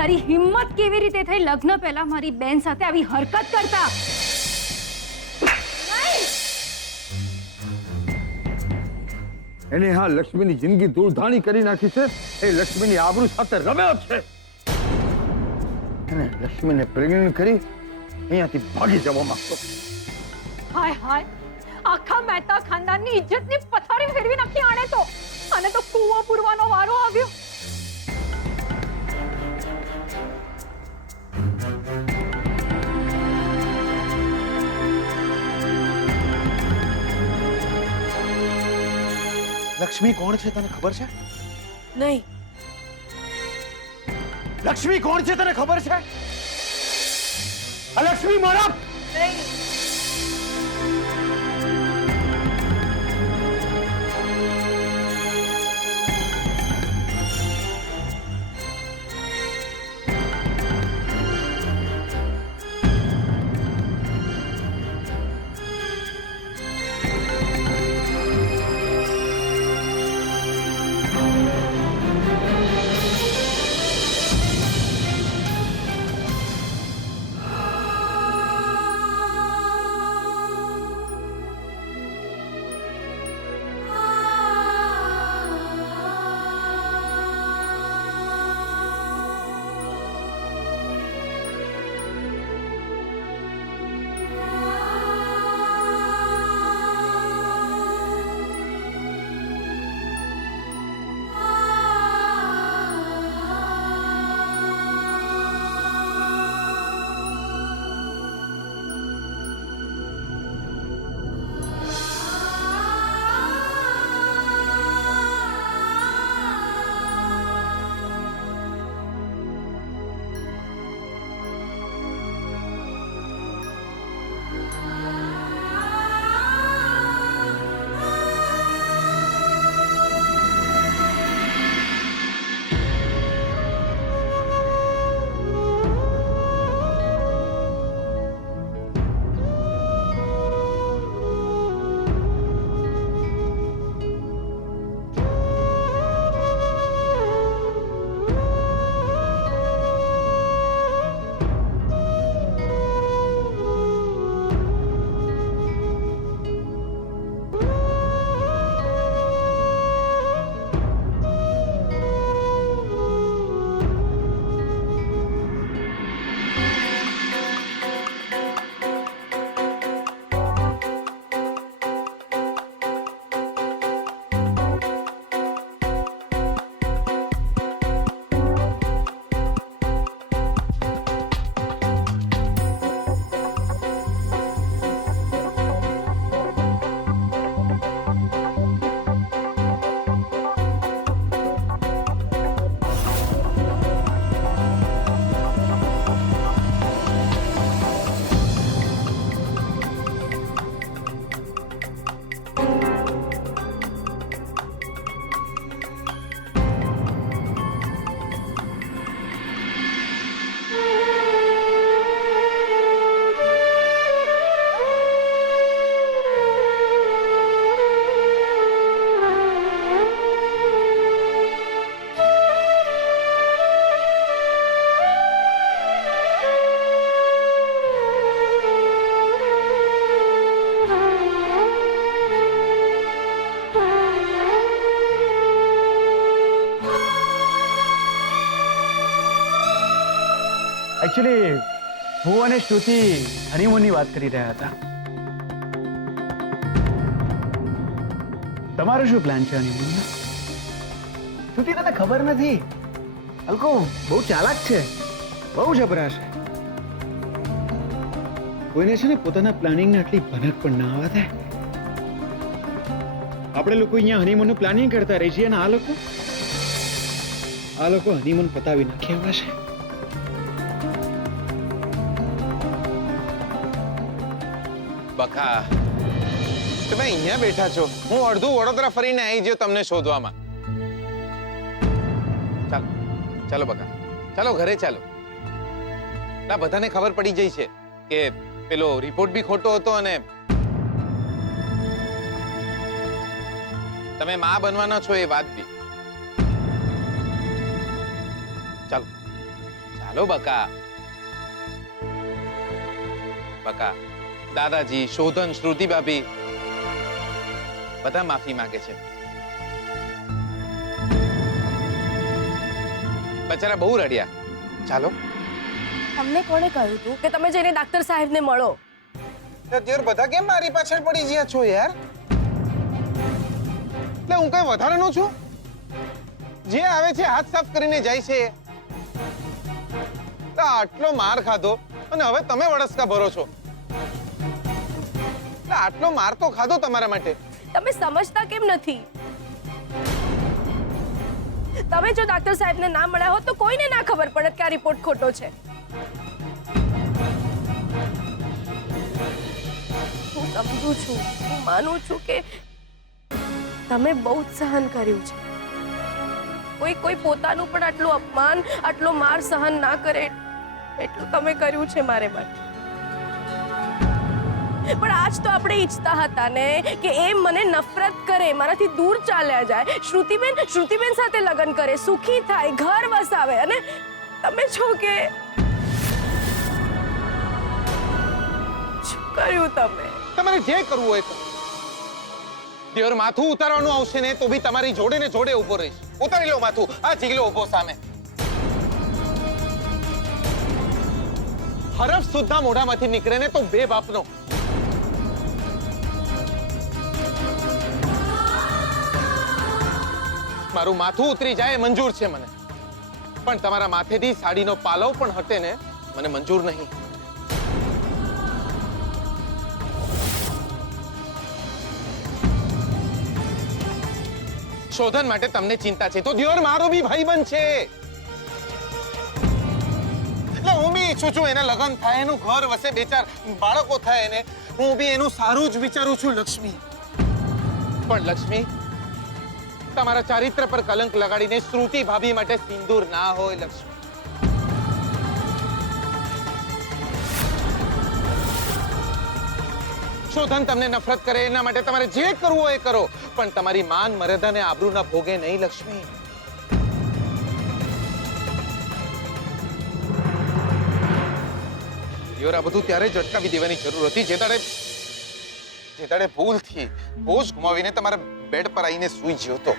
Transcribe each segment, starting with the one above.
તારી હિંમત કેવી રીતે થઈ લગ્ન પહેલા મારી બેન સાથે આવી હરકત કરતા? એને હા લક્ષ્મીની જિંદગી ધૂળધાણી કરી નાખી છે. એ લક્ષ્મીની આબરૂ સાથે રમ્યો છે. એને લક્ષ્મીને પ્રેગ્નન્ટ કરી અહીંયાથી ભાગી જવા માંગતો. હાય હાય, આખા મહેતા ખાનદાનની ઇજ્જતની પથારી ફેરવી નાખી આણે તો. આને તો કૂવો પૂરવાનો વારો આવ્યો. લક્ષ્મી કોણ છે તને ખબર છે? નહીં. લક્ષ્મી કોણ છે તને ખબર છે? આ લક્ષ્મી મારા નહીં. एक्चुअली હું અને શ્રુતિ હનીમૂનની વાત કરી રહ્યા હતા. તમારો શું પ્લાન છે હનીમૂનનો? શ્રુતિ તને ખબર નથી, અલ્કો બહુ ચાલાક છે, બહુ જબરા છે. કોઈને છે ને પોતાના પ્લાનિંગને આટલી ભનક પણ ના આવવા દે. આપણે લોકો અહીંયા હનીમૂનનું પ્લાનિંગ કરતા રહી છીએ અને આ લોકો હનીમૂન પતાવી નાખી આવ્યા છે. બકા, તમે અહીંયા બેઠા છો, હું અડધું વડોદરા ફરીને આવી ગયો તમને શોધવામાં. ચાલો ચાલો બકા, ચાલો ઘરે ચાલો. આ બધાને ખબર પડી જઈ છે કે પેલો રિપોર્ટ બી ખોટો હતો અને તમે માં બનવાના છો એ વાત બી. ચાલો ચાલો બકા. બકા, દાદાજી, શોધન, શ્રુતિ ભાભી બધા માફી માંગે છે. બચારા બહુ રડ્યા. ચાલો. તમને કોણે કહ્યું હતું કે તમે જઈને ડાક્ટર સાહેબને મળો? યાર બધા કેમ મારી પાછળ પડી ગયા છો યાર? એટલે હું કઈ વધારાનો છું? જે આવે છે હાથ સાફ કરીને જાય છે. આટલો માર ખાધો અને હવે તમે વડસકા ભરો છો. આટલો માર તો ખાધો તમારા માટે. તમે સમજતા કેમ નથી? તમે જો ડાક્ટર સાહેબને ના મળ્યા હોત તો કોઈને ના ખબર પડત કે આ રિપોર્ટ ખોટો છે. હું સમજુ છું, હું માનું છું કે તમે બહુ જ સહન કર્યું છે. કોઈ પોતાનું પણ આટલું અપમાન, આટલો માર સહન ના કરે એટલું તમે કર્યું છે મારે માટે. પણ આજ તો આપણે ઈચ્છતા હતા ને કે એ મને નફરત કરે, મારાથી દૂર ચાલ્યા જાય, શ્રુતિબેન સાથે લગ્ન કરે, સુખી થાય, ઘર વસાવે. અને તમે છો કે શું કર્યું તમે? તમારે જે કરવું હોય કરો. દેવર માથું ઉતારવાનું આવશે ને તો બી તમારી જોડે ને જોડે ઉભો રહીશ. ઉતારી લો માથું. આ જીગલો ઉભો સામે. હરફ સુદ્ધા મોઢામાંથી નીકળે ને તો બે બાપનો. મારું માથું ઉતરી જાય મંજૂર છે મને, પણ તમારા માથેથી સાડીનો પાલવ પણ હટે ને મને મંજૂર નહીં. શોધન માટે તમને ચિંતા છે તો દિયોર મારો બી ભાઈબંધ છે. એટલે હું બી ઈચ્છું છું એના લગ્ન થાય, એનું ઘર વસે, બે ચાર બાળકો થાય, એને હું બી એનું સારું જ વિચારું છું લક્ષ્મી. પણ લક્ષ્મી, તમારા ચારિત્ર પર કલંક લગાડીને શ્રુતિ ભાભી માટે સિંદૂર ના હોય લક્ષ્મી. શોધન તમને નફરત કરે એના માટે તમારે જે કરવું હોય એ કરો, પણ તમારી માન મર્યાદા ને આબરૂના ભોગે નહીં લક્ષ્મી. આ બધું ત્યારે જ અટકાવી દેવાની જરૂર હતી જે દાડે ભૂલથી હોશ ગુમાવીને તમારા બેડ પર આવીને સૂઈ ગયો તો.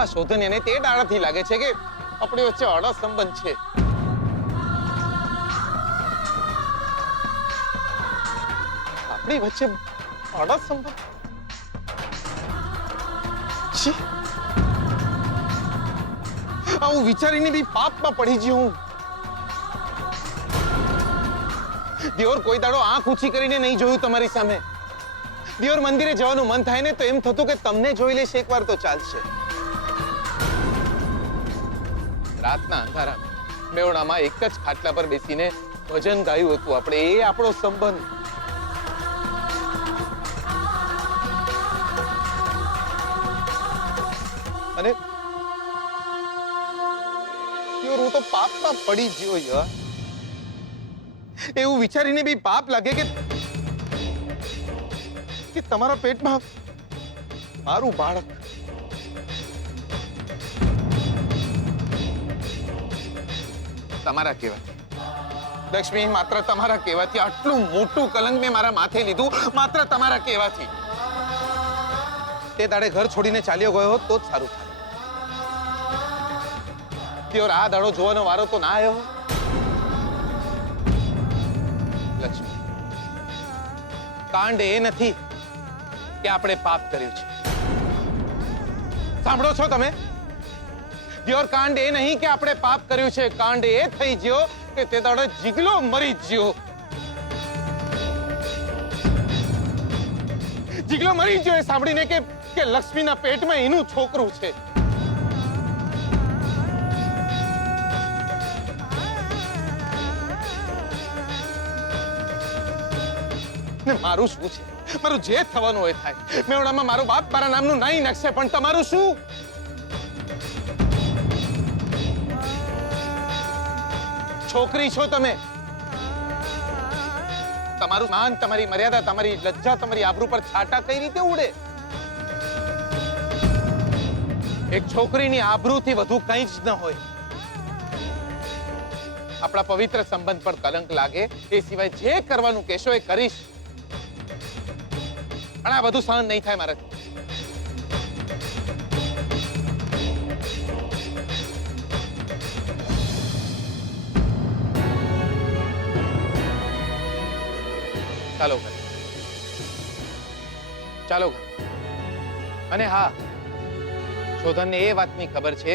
આ શોધન એને તે દાડાથી લાગે છે કે આપણી વચ્ચે અડા સંબંધ છે. આપણી વચ્ચે અડા સંબંધ? આવું વિચારીને બી પાપમાં પડી ગયો હું. દિયોર કોઈ દાડો આંખ ઊંચી કરીને નહીં જોયું તમારી સામે. દિયોર મંદિરે જવાનું મન થાય ને તો એમ થતું કે તમને જોઈ લેશે એકવાર તો ચાલશે. રાતના અંધારામાં મેવડામાં એક જ ખાટલા પર બેસીને ભજન ગાયું હતું આપણે. એ આપણો સંબંધ. અને હું તો પાપમાં પડી ગયો યાર. એવું વિચારીને બી પાપ લાગે કે તમારા પેટમાં મારું બાળક. તમારા કહેવાથી લક્ષ્મી, માત્ર તમારા કહેવાથી આટલું મોટું કલંક મેં મારા માથે લીધું, માત્ર તમારા કહેવાથી. તે દાડે ઘર છોડીને ચાલ્યો ગયો હોત તો જ સારું થાય. આ દાડો જોવાનો વારો તો ના આવ્યો. લક્ષ્મી, કાંડ એ નથી કે આપણે પાપ કર્યું છે. સાંભળો છો તમે? દિયોર, કાંડ એ નહીં કે આપણે પાપ કર્યું છે. કાંડ એ થઈ ગયો કે તે દાડે જીગલો મરી ગયો. જીગલો મરી ગયો એ સાંભળીને કે લક્ષ્મીના પેટમાં એનું છોકરું છે. મારું શું છે? મારું જે થવાનું હોય થાય. મેવડામાં મારો બાપ મારા નામનું નાઈ નાખશે, પણ તમારું શું? છોકરી છો તમે. તમારું માન, તમારી મર્યાદા, તમારી લજ્જા, તમારી આબરૂ પર છાંટા કઈ રીતે ઉડે? એક છોકરીની આબરૂથી વધુ કંઈ જ ન હોય. આપણા પવિત્ર સંબંધ પર કલંક લાગે એ સિવાય જે કરવાનું કહેશો એ કરીશ. પણ આ બધું સહન નહીં થાય મારાથી. ચાલો ઘરે, ચાલો ઘરે. અને હા, શોધનને એ વાતની ખબર છે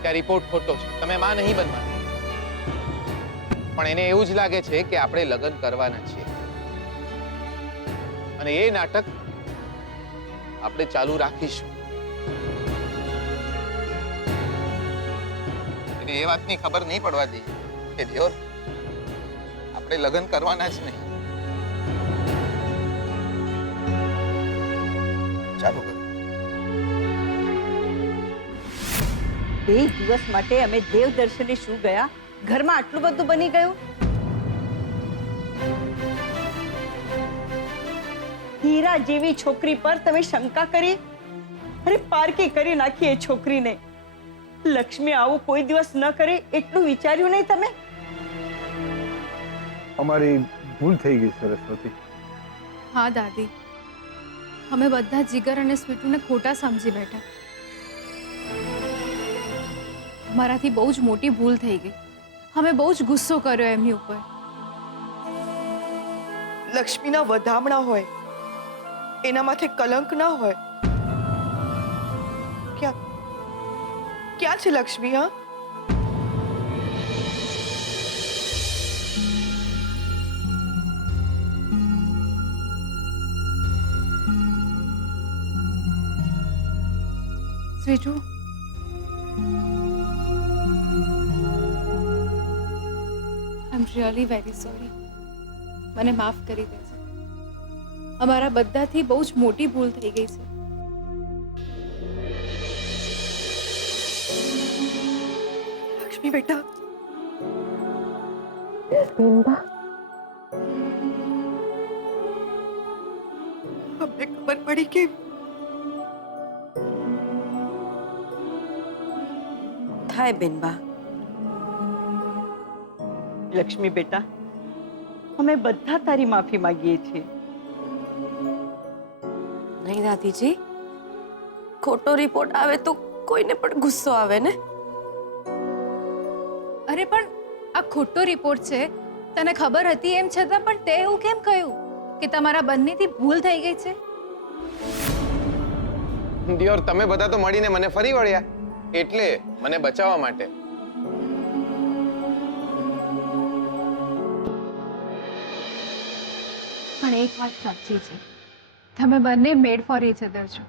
કે આ રિપોર્ટ ખોટો છે. તમે માં નહીં બનવાના. પણ એને એવું જ લાગે છે કે આપણે લગ્ન કરવાના છીએ અને એ નાટક આપણે ચાલુ રાખીશું. એને એ વાતની ખબર નહીં પડવા દઈએ કે દિયોર, આપણે લગ્ન કરવાના જ નહીં. ચાલો કરો. 2 દિવસ માટે અમે દેવ દર્શને શું ગયા, ઘરમાં આટલું બધું બની ગયું. હીરા જેવી છોકરી પર તમે શંકા કરી. અરે પારકી કરી નાખી એ છોકરીને. લક્ષ્મી આવું કોઈ દિવસ ન કરે એટલું વિચાર્યું નહીં તમે? અમારી ભૂલ થઈ ગઈ સરસ્વતી. હા દાદી, અમે બધા જીગર અને સ્વીટુને ખોટા સમજી બેઠા. મારાથી બહુ જ મોટી ભૂલ થઈ ગઈ. અમે બહુ જ ગુસ્સો કર્યો એમની ઉપર. લક્ષ્મીના વધામણા હોય, એના માથે કલંક ના હોય. ક્યાં છે લક્ષ્મી? હા, સ્વીટુ, આઈ એમ રિયલી વેરી સોરી. મને માફ કરી દેજો. અમારા બધાથી બહુ જ મોટી ભૂલ થઈ ગઈ છે. લક્ષ્મી બેટા, બેનબા, અમને ખબર પડી કે થાય બેનબા. લક્ષ્મી બેટા, અમે બધા તારી માફી માંગીએ છીએ. નહીં દાદીજી, ખોટો રિપોર્ટ આવે તો કોઈને પણ ગુસ્સો આવે ને. અરે પણ આ ખોટો રિપોર્ટ છે, તને ખબર હતી એમ છતાં પણ તે એવું કેમ કહ્યું કે તમારા બંનેથી ભૂલ થઈ ગઈ છે? દિયોર, તમે બધા તો મળીને મને ફરી વળ્યા, એટલે મને બચાવવા માટે. પણ એક વાત સાચી છે, તમે બંને મેડ ફોર ઇચ અધર છો.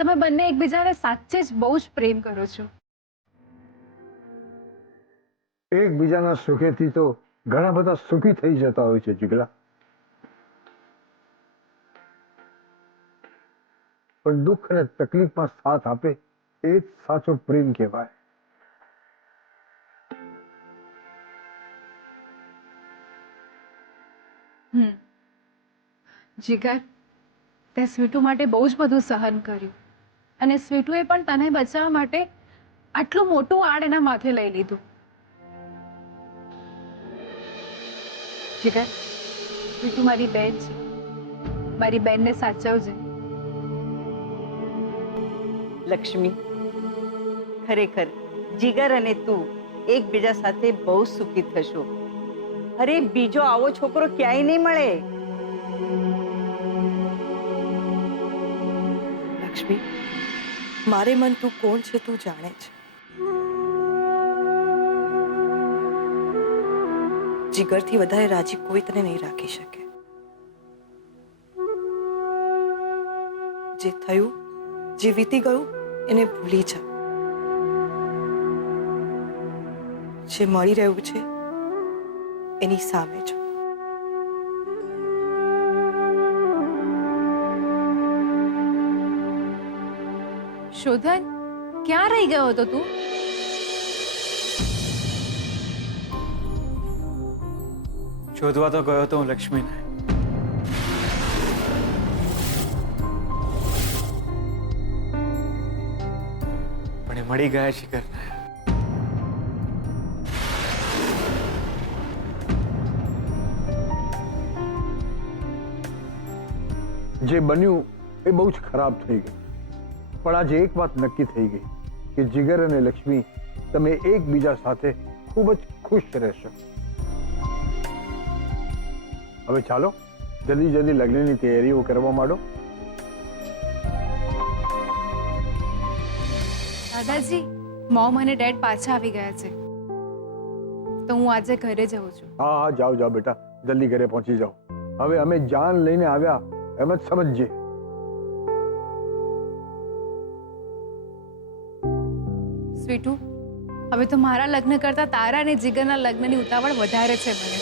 તમે બંને એકબીજાને સાચે જ બહુ જ પ્રેમ કરો છો. એકબીજાના સુખેથી તો ઘણા બધા સુખી થઈ જતા હોય છે જીગલા. પણ દુઃખ અને તકલીફમાં સાથ આપે એ જ સાચો પ્રેમ કહેવાય. જીગર, તે સ્વીટુ માટે બહુ જ બધું સહન કર્યું અને સ્વીટુએ પણ તને બચાવવા માટે આટલું મોટું આડ એના માથે લઈ લીધું. જીગર, સ્વીટુ મારી બેન છે, મારી બેનને સાચવજે. લક્ષ્મી, ખરેખર જીગર અને તું એકબીજા સાથે બહુ સુખી થશો. અરે બીજો આવો છોકરો ક્યાંય નહીં મળે. લક્ષ્મી, મારે મન તું કોણ છે તું જાણે છે. જીગરથી વધારે રાજી કોઈ તને નહીં રાખી શકે. જે થયું, જે વીતી ગયું એને ભૂલી જા. જે મળી રહ્યું છે એની સામે જો. શોધન, ક્યાં રહી ગયો હતો તું? શોધવા તો ગયો હતો હું લક્ષ્મીને. મળી ગયા જીગરને. જે બન્યું એ બહુ જ ખરાબ થઈ ગયું, પણ આજે એક વાત નક્કી થઈ ગઈ કે જીગર અને લક્ષ્મી તમે એકબીજા સાથે ખૂબ જ ખુશ રહેશો. હવે ચાલો જલ્દી જલ્દી લગ્નની તૈયારીઓ કરવા માંડો. દાદાજી, મોમ અને ડેડ પાછા આવી ગયા છે, તો હું આજે ઘરે જઉં છું. હા હા, જાઓ જાઓ બેટા, જલ્દી ઘરે પહોંચી જાઓ. હવે અમે જાન લઈને આવ્યા એમ જ સમજજે. સ્વીટુ, હવે તો મારા લગ્ન કરતા તારા અને જીગરના લગ્નની ઉતાવળ વધારે છે મને.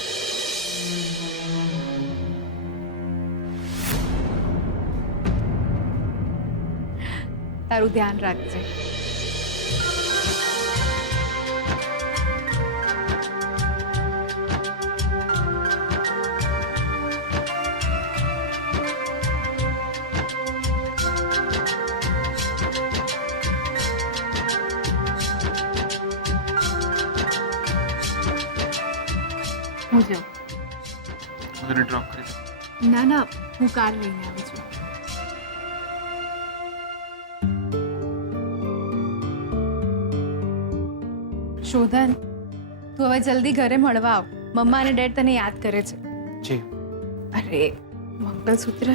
તારું ધ્યાન રાખજે. હું જાઉં. તને ડ્રોપ કરી દઉં. ના ના, હું કાર લઈને આવી છું. શોધન, તું હવે જલ્દી ઘરે મળવા આવ. મમ્મા અને ડેડ તને યાદ કરે છે. જી. અરે, મંગળસૂત્ર.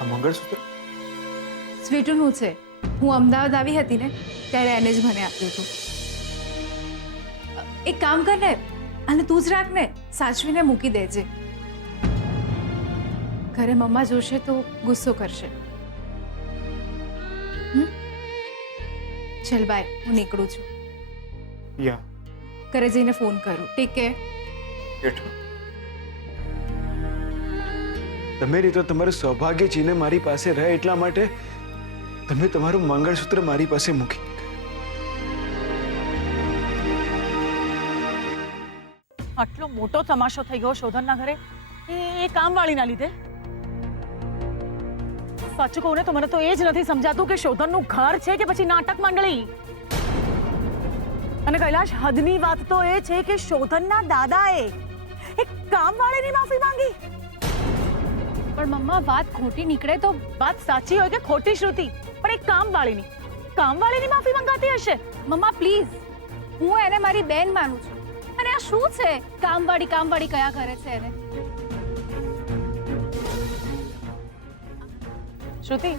આ મંગળસૂત્ર સ્વીટુનું છે. હું અમદાવાદ આવી હતી ને ત્યારે એને જ મને આપ્યું હતું. એક કામ કર ને, અને તું જ રાખ ને, સાચવીને મૂકી દેજે. ઘરે મમ્મા જોશે તો ગુસ્સો કરશે. ચલ બાય, હું નીકળું છું. યા. ઘરે જઈને ફોન કરું. ઠીક છે? બેઠો. તમે તો તમારું સૌભાગ્ય ચીને મારી પાસે રહે એટલા માટે તમે તમારું મંગળસૂત્ર મારી પાસે મૂકી. આટલો મોટો તમાશો થઈ ગયો શોધનના ઘરે એ કામવાળીના લીધે. સાચું કહું ને તો મને તો એ જ નથી સમજાતું કે શોધનનું ઘર છે કે પછી નાટક મંડળી. અને કૈલાશ, હદની વાત તો એ છે કે શોધનના દાદાએ એક કામવાળીની માફી માંગી. પણ મમ્મા, વાત ખોટી નીકળે તો? વાત સાચી હોય કે ખોટી, શ્રુતિ, પણ એક કામવાળીની માફી માંગાતી હશે. મમ્મા પ્લીઝ, હું એને મારી બેન માનું છું. અને આ શું છે કામવાળી કયા કરે છે એને? શ્રુતિ,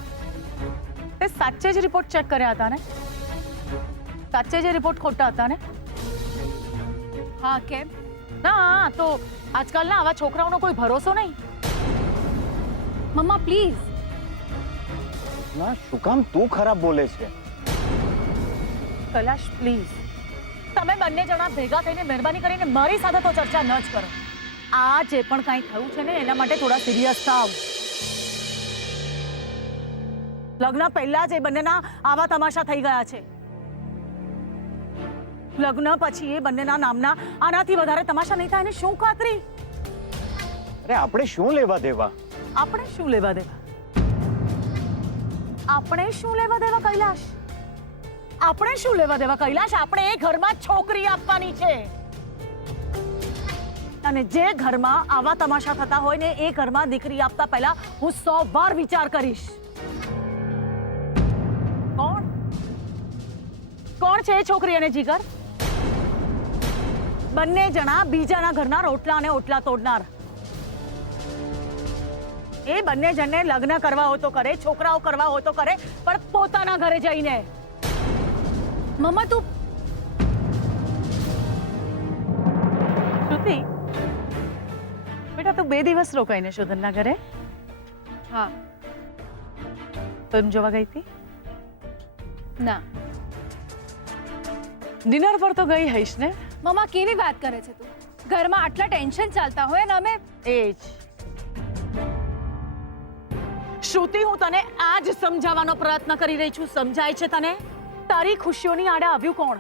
તે સાચે જ રિપોર્ટ ચેક કર્યા હતા ને? સાચે જ રિપોર્ટ ખોટા હતા ને? હા, કેમ? ના, તો આજકાલના આવા છોકરાઓનો કોઈ ભરોસો નહીં. મમ્મા પ્લીઝ. ના, શું કામ તું ખરાબ બોલે છે? કૈલાશ પ્લીઝ, તમે બંને જણા ભેગા થઈને મહેરબાની કરીને મારી સાથે તો ચર્ચા ન જ કરો. આ જે પણ કાંઈ થયું છે ને એના માટે થોડા સિરિયસ થાવ. લગ્ન પહેલા જ એ બંનેના આવા તમાશા થઈ ગયા છે. લગ્ન પછી એ બંનેના નામના આનાથી વધારે તમાશા નહીં થાય ને શું ખાતરી? અરે આપણે શું લેવા દેવા? આપણે શું લેવા દેવા? આપણે શું લેવા દેવા કૈલાશ? આપણે શું લેવા દેવા કૈલાશ? આપણે એ ઘરમાં છોકરી આપવાની છે. અને જે ઘરમાં આવા તમાશા થતા હોય ને એ ઘરમાં દીકરી આપતા પહેલા હું 100 વાર વિચાર કરીશ. કોણ છે એ છોકરી અને જીગર? બંને જણા બીજાના ઘરના રોટલા અને ઓટલા તોડનાર. એ બંને જણને લગ્ન કરવા હોય તો કરે, છોકરાઓ કરવા હોય તો કરે, પણ પોતાના ઘરે જઈને. મમ્મા તું. શ્રુતિ, બેટા તું 2 દિવસ રોકાઈને શોધનના ઘરે? હા. ફિલ્મ જોવા ગઈ હતી? ના. ડિનર પર તો ગઈ હઈશ ને? મમ્મા કેવી વાત કરે છે તું? ઘરમાં આટલા ટેન્શન ચાલતા હોય ને અમે. એ જ શ્રુતિ, હું તને આ જ સમજાવવાનો પ્રયત્ન કરી રહી છું. સમજાય છે તને? તારી ખુશીઓની આડે આવ્યું કોણ?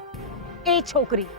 એ છોકરી.